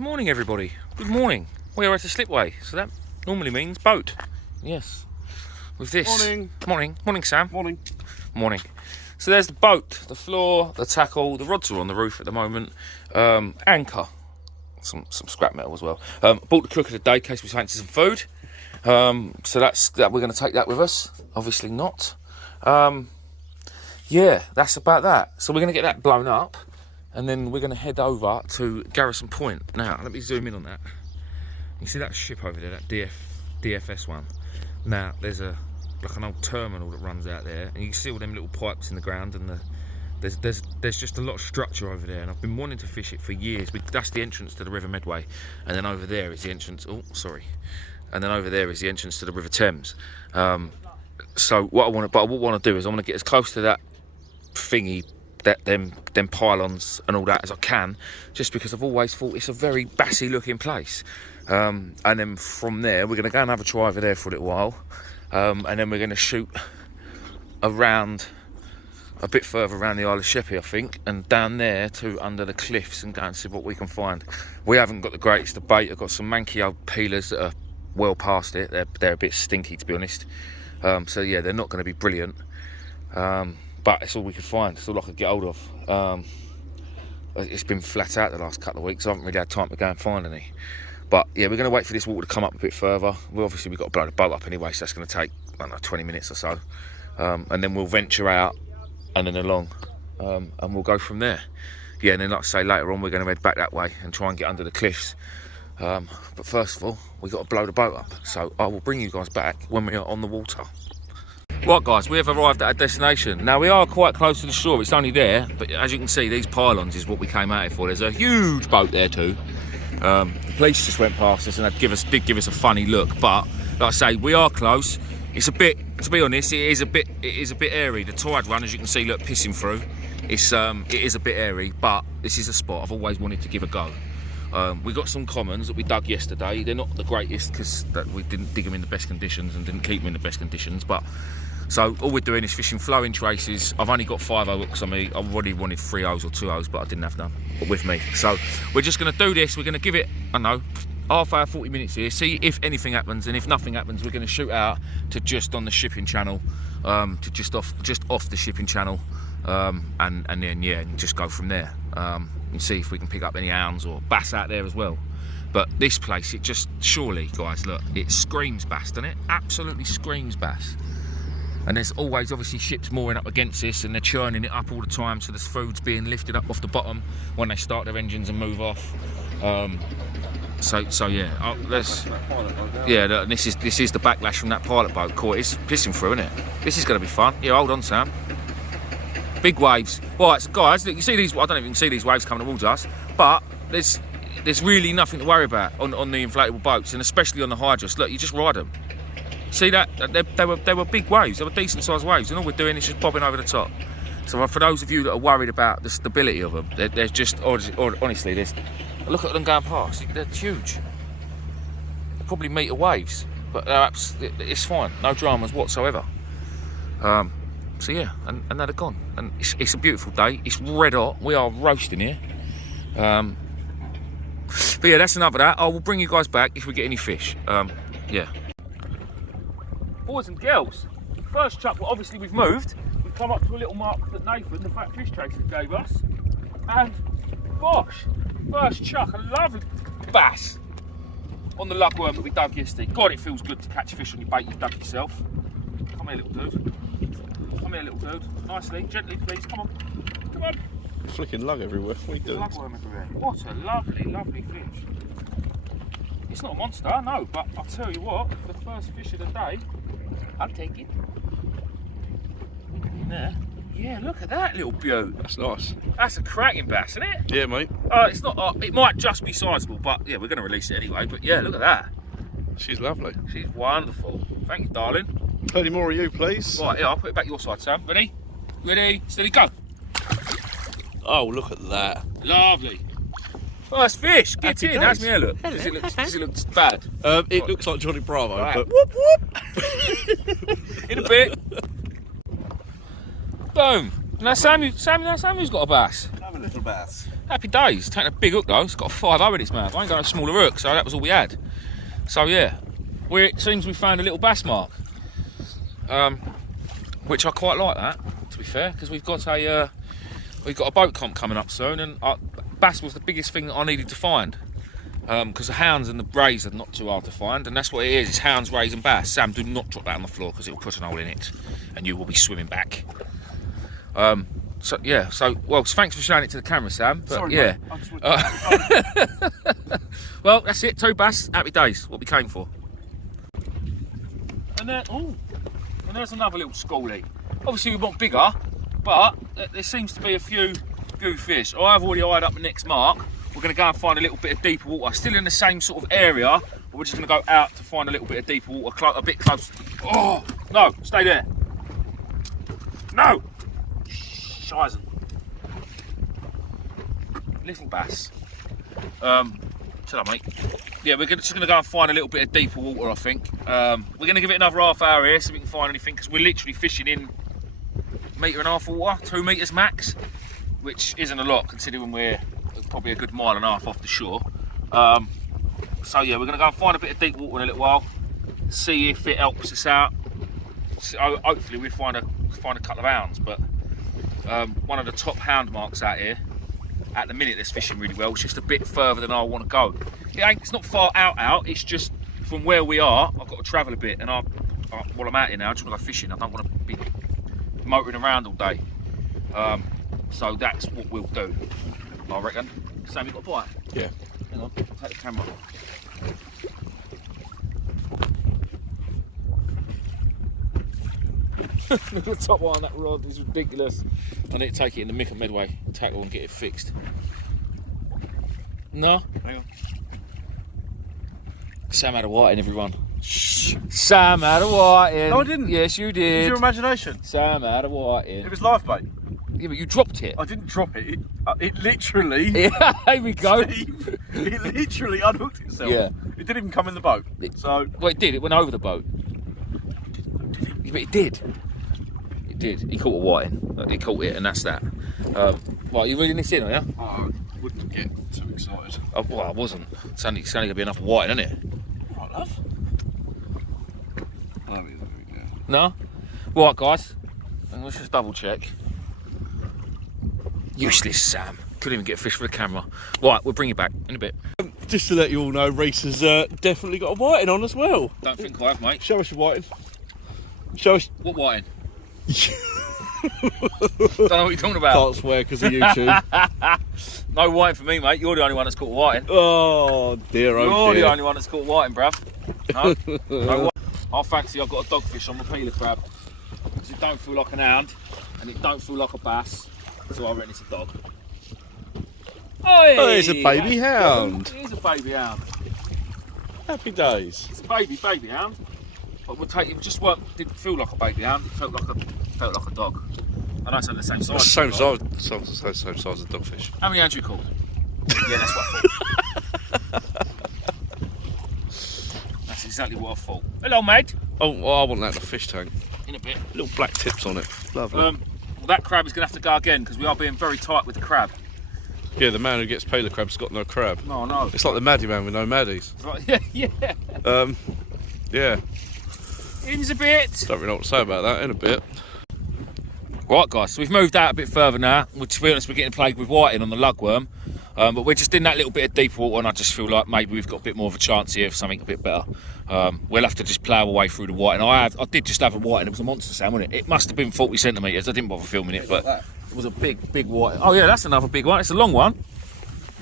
morning, everybody. Good morning. We are at a slipway, so that normally means boat. Yes. With this. Morning, Sam. Morning. So there's the boat, the floor, the tackle. The rods are on the roof at the moment. Anchor. Some scrap metal as well. Bought the cook of the day in case we fancy some food. So that's that. We're going to take that with us. Obviously not. Yeah, that's about that. So we're going to get that blown up, and then we're going to head over to Garrison Point. Now, let me zoom in on that. You see that ship over there, that DFS one. Now, there's like an old terminal that runs out there, and you can see all them little pipes in the ground, and there's just a lot of structure over there, and I've been wanting to fish it for years. That's the entrance to the River Medway, and then over there is the entrance. Oh, sorry. And then over there is the entrance to the River Thames. So what I want to do is I want to get as close to that thingy, that them pylons and all that as I can, just because I've always thought it's a very bassy looking place. And then from there we're going to go and have a try over there for a little while, and then we're going to shoot around a bit further around the Isle of Sheppey, I think, and down there to under the cliffs and go and see what we can find. We haven't got the greatest of bait. I've got some manky old peelers that are well past it. They're a bit stinky, to be honest. So yeah, they're not going to be brilliant. But it's all we could find. It's all I could get hold of. It's been flat out the last couple of weeks. I haven't really had time to go and find any. But yeah, we're going to wait for this water to come up a bit further. We've got to blow the boat up anyway, so that's going to take, I don't know, 20 minutes or so. And then we'll venture out and then along, and we'll go from there. Yeah, and then like I say, later on we're going to head back that way and try and get under the cliffs. But first of all, we've got to blow the boat up. So I will bring you guys back when we are on the water. Right guys, we have arrived at our destination. Now we are quite close to the shore, it's only there, but as you can see, these pylons is what we came out here for. There's a huge boat there too. The police just went past us and did give us a funny look, but like I say, we are close. It's a bit, to be honest, it is a bit airy. The tide run, as you can see, look, pissing through. It is a bit airy, but this is a spot I've always wanted to give a go. We got some commons that we dug yesterday. They're not the greatest because we didn't dig them in the best conditions and didn't keep them in the best conditions, but so all we're doing is fishing flowing traces. I've only got 5 hooks on me. I already wanted 3 O's or 2 O's, but I didn't have them with me. So we're just going to do this. We're going to give it, I don't know, half hour, 40 minutes here. See if anything happens, and if nothing happens, we're going to shoot out to just on the shipping channel, to just off the shipping channel, and then yeah, and just go from there. And see if we can pick up any hounds or bass out there as well. But this place, it just, surely, guys, look, it screams bass, doesn't it? Absolutely screams bass. And there's always, obviously, ships mooring up against this, and they're churning it up all the time, so there's food's being lifted up off the bottom when they start their engines and move off. So yeah, yeah, this is the backlash from that pilot boat. Cool, it's pissing through, isn't it? This is going to be fun. Yeah, hold on, Sam. Big waves. Right, so guys, look, you see these? I don't even see these waves coming towards us, but there's really nothing to worry about on the inflatable boats, and especially on the Hydrus. Look, you just ride them. See that? They were big waves. They were decent sized waves, and all we're doing is just bobbing over the top. So for those of you that are worried about the stability of them, there's just honestly, look at them going past. They're huge. They're probably metre waves, but it's fine. No dramas whatsoever. So yeah, and now they're gone. And it's a beautiful day. It's red hot. We are roasting here. But yeah, that's enough of that. I will bring you guys back if we get any fish. Yeah. Boys and girls, first chuck, well, obviously we've moved. We've come up to a little mark that Nathan, the Fat Fish Chaser, gave us. And gosh, first chuck, a lovely bass on the lugworm that we dug yesterday. God, it feels good to catch fish on your bait you've dug yourself. Come here, little dude. Come here, little dude. Nicely, gently, please. Come on. Come on. Flicking lug everywhere. What are you doing? Lugworm everywhere. What a lovely, lovely fish. It's not a monster, no, but I'll tell you what, for the first fish of the day, I'll take it. There. Yeah, look at that little beaut. That's nice. That's a cracking bass, isn't it? Yeah, mate. It's not. It might just be sizable, but yeah, we're going to release it anyway. But yeah, look at that. She's lovely. She's wonderful. Thank you, darling. Plenty more of you, please. Right, yeah, I'll put it back your side, Sam. Ready? Ready? Steady, go. Oh, look at that. Lovely. First fish. Get Happy in. days. How's my hair look? Does it look bad? It looks like Johnny Bravo, Right. but Whoop whoop. In a bit. Boom. Now Samu's got a bass. Have a little bass. Happy days. Taking a big hook though. It's got a 5.0 in its mouth. I ain't got a smaller hook, so that was all we had. So yeah, it seems we found a little bass mark, which I quite like that, to be fair, because we've got a boat comp coming up soon, and bass was the biggest thing that I needed to find, because the hounds and the rays are not too hard to find, and that's what it is. It's hounds, rays, and bass. Sam, do not drop that on the floor because it will put an hole in it, and you will be swimming back. So yeah, well, thanks for showing it to the camera, Sam. But Sorry, yeah, mate. well, that's it. 2 bass, happy days. What we came for. And there's another little schoolie. Obviously, we want bigger, but there seems to be a few good fish. I've already eyed up the next mark. We're going to go and find a little bit of deeper water, still in the same sort of area, but we're just going to go out to find a little bit of deeper water, a bit closer. Oh no, stay there. No. Shizen. Little bass. Shut up, mate. Yeah, we're just going to go and find a little bit of deeper water, I think. We're going to give it another half hour here, so we can find anything, because we're literally fishing in 1.5 metre water, 2 metres max, which isn't a lot considering we're probably a good 1.5 miles off the shore. So yeah, we're going to go and find a bit of deep water in a little while, see if it helps us out. So hopefully we find a couple of hounds, but one of the top hound marks out here at the minute that's fishing really well. It's just a bit further than I want to go. It's not far out, it's just from where we are, I've got to travel a bit, and while I'm out here now, I just want to go fishing. I don't want to be motoring around all day. So that's what we'll do, I reckon. Sam, you got a bite? Yeah. Hang on, I'll take the camera. The top one on that rod is ridiculous. I need to take it in the Mick and Medway tackle and get it fixed. No? Hang on. Sam had a whiting, everyone. Shh. Sam had a whiting. No, I didn't. Yes, you Use did. your imagination. Sam had a whiting. It was live bait. Yeah, but you dropped it. I didn't drop it. It literally. Yeah, here we go. Steve, it literally unhooked itself. Yeah. It didn't even come in the boat. So. Well, it did. It went over the boat. Yeah, but it did. It did. He caught a whiting. He caught it, and that's that. Right, you reading this in, are you? Oh, I wouldn't get too excited. Oh, well, I wasn't. It's only going to be enough whiting, isn't it? Right, love. No? Right, guys. Let's just double check. Useless Sam. Couldn't even get a fish for the camera. Right, we'll bring you back in a bit. Just to let you all know, Reese has definitely got a whiting on as well. Don't think I have, mate. Show us your whiting. Show us. What whiting? Don't know what you're talking about. Can't swear because of YouTube. No whiting for me, mate. You're the only one that's caught whiting. Oh dear, oh You're dear. the only one that's caught whiting, bruv. No? No whiting. I fancy I've got a dogfish on my peeler crab. Because it don't feel like an hound and it don't feel like a bass. So I reckon it's a dog. Oh, it's a baby hound. It is a baby hound. Happy days. It's a baby hound. But we'll take it. Just didn't feel like a baby hound. It felt like a dog. I know it's on the same size. Same size as dogfish. How many hounds you called? Yeah, that's what I thought. That's exactly what I thought. Hello, mate. Oh, well, I want that in a fish tank. In a bit. Little black tips on it. Lovely. Well, that crab is going to have to go again because we are being very tight with the crab. Yeah, the man who gets paler crab's got no crab. No, no. It's like the Maddie man with no Maddies. Right, yeah. Yeah. In's a bit. Don't really know what to say about that in a bit. Right, guys, so we've moved out a bit further now. To be honest, we're getting plagued with whiting on the lugworm. But we're just in that little bit of deep water, and I just feel like maybe we've got a bit more of a chance here of something a bit better. We'll have to just plough our way through the whiting. I did just have a whiting. It was a monster, Sam, wasn't it? It must have been 40 centimetres. I didn't bother filming it, but it was a big whiting. Oh yeah, that's another big one. It's a long one.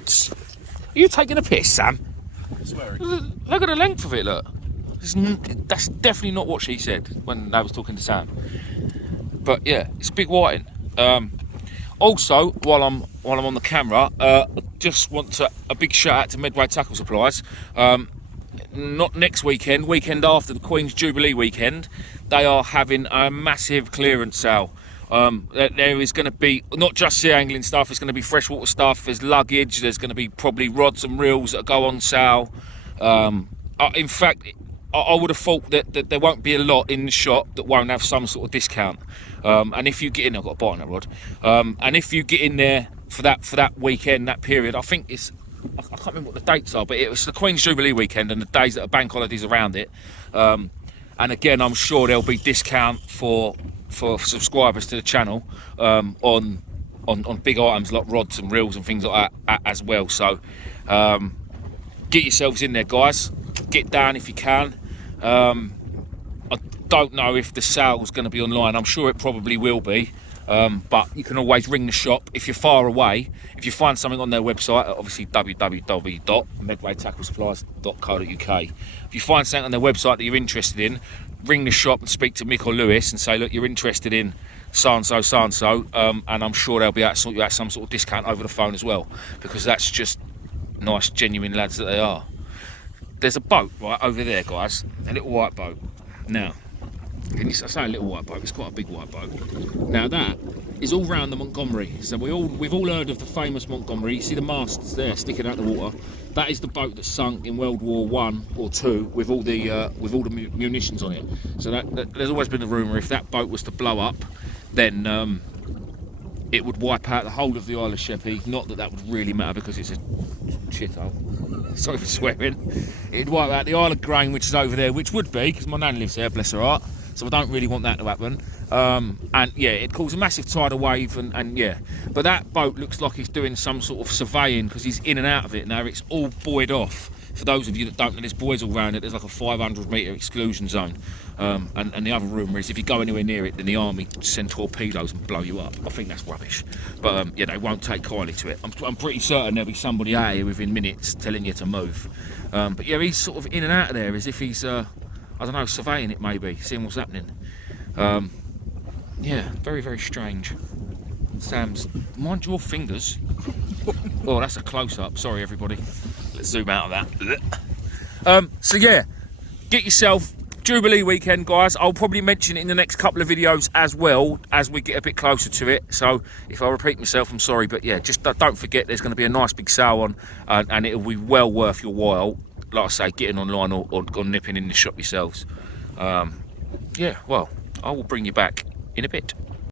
Are you taking a piss, Sam? Swearing. Look at the length of it. Look, that's definitely not what she said when I was talking to Sam. But yeah, it's a big whiting. Also, while I'm on the camera, just want a big shout out to Medway Tackle Supplies. Not next weekend, weekend after the Queen's Jubilee weekend, they are having a massive clearance sale. There is going to be not just sea angling stuff, it's going to be freshwater stuff, there's luggage, there's going to be probably rods and reels that go on sale. In fact, I would have thought that there won't be a lot in the shop that won't have some sort of discount. And if you get in, I've got a bite on that rod. And if you get in there for that weekend, that period. I think it's, I can't remember what the dates are, but it was the Queen's Jubilee weekend and the days that are bank holidays around it. And again, I'm sure there'll be discount for subscribers to the channel on big items like rods and reels and things like that as well. So get yourselves in there, guys. Get down if you can. I don't know if the sale's going to be online. I'm sure it probably will be. But you can always ring the shop if you're far away. If you find something on their website, obviously www.medwaytacklesupplies.co.uk. If you find something on their website that you're interested in, ring the shop and speak to Mick or Lewis and say, look, you're interested in so-and-so, so-and-so, and I'm sure they'll be able to sort you out some sort of discount over the phone as well, because that's just nice, genuine lads that they are. There's a boat right over there, guys, a little white boat. Now, I say a little white boat, it's quite a big white boat. Now that is all round the Montgomery. So we've all heard of the famous Montgomery. You see the masts there sticking out the water. That is the boat that sunk in World War I or II with all the munitions on it. So that there's always been a rumour if that boat was to blow up, then it would wipe out the whole of the Isle of Sheppey. Not that would really matter because it's a shithole. Sorry for swearing. It'd wipe out the Isle of Grain, which is over there, which would be, because my nan lives there, bless her heart. So I don't really want that to happen. And yeah, it caused a massive tidal wave, and yeah. But that boat looks like he's doing some sort of surveying because he's in and out of it now. It's all buoyed off. For those of you that don't know, there's buoys all around it. There's like a 500-metre exclusion zone. And the other rumour is if you go anywhere near it, then the army send torpedoes and blow you up. I think that's rubbish. But yeah, they won't take kindly to it. I'm pretty certain there'll be somebody out here within minutes telling you to move. But yeah, he's sort of in and out of there as if he's, I don't know, surveying it maybe, seeing what's happening. Yeah, very, very strange. Sam's, mind your fingers. Oh, that's a close-up. Sorry, everybody. Let's zoom out of that. So yeah, get yourself Jubilee weekend, guys. I'll probably mention it in the next couple of videos as well as we get a bit closer to it. So if I repeat myself, I'm sorry, but yeah, just don't forget there's going to be a nice big sale on, and it'll be well worth your while. Like I say, getting online or nipping in the shop yourselves. Yeah, well, I will bring you back in a bit.